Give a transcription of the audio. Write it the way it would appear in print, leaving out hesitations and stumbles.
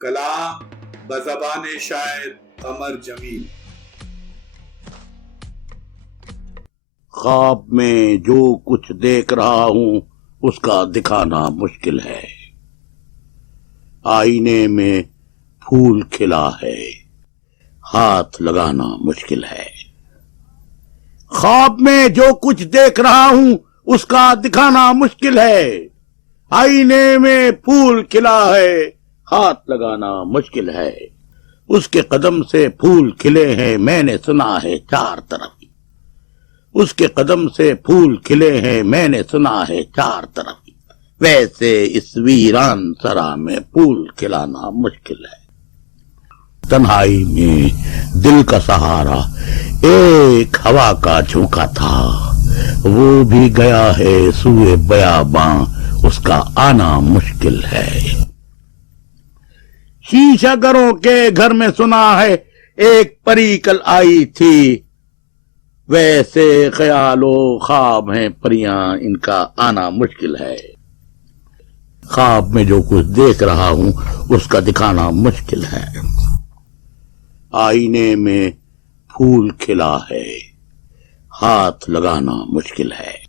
کلام بزبان شاعر قمر جمیل۔ خواب میں جو کچھ دیکھ رہا ہوں اس کا دکھانا مشکل ہے، آئینے میں پھول کھلا ہے، ہاتھ لگانا مشکل ہے۔ خواب میں جو کچھ دیکھ رہا ہوں اس کا دکھانا مشکل ہے، آئینے میں پھول کھلا ہے، ہاتھ لگانا مشکل ہے۔ اس کے قدم سے پھول کھلے ہیں میں نے سنا ہے چار طرف، اس کے قدم سے پھول کھلے ہیں میں نے سنا ہے چار طرف، ویسے اس ویران سرا میں پھول کھلانا مشکل ہے۔ تنہائی میں دل کا سہارا ایک ہوا کا جھونکا تھا، وہ بھی گیا ہے سوئے بیاباں، اس کا آنا مشکل ہے۔ شیشہ گروں کے گھر میں سنا ہے ایک پری کل آئی تھی، ویسے خیال و خواب ہیں پریاں، ان کا آنا مشکل ہے۔ خواب میں جو کچھ دیکھ رہا ہوں اس کا دکھانا مشکل ہے، آئینے میں پھول کھلا ہے، ہاتھ لگانا مشکل ہے۔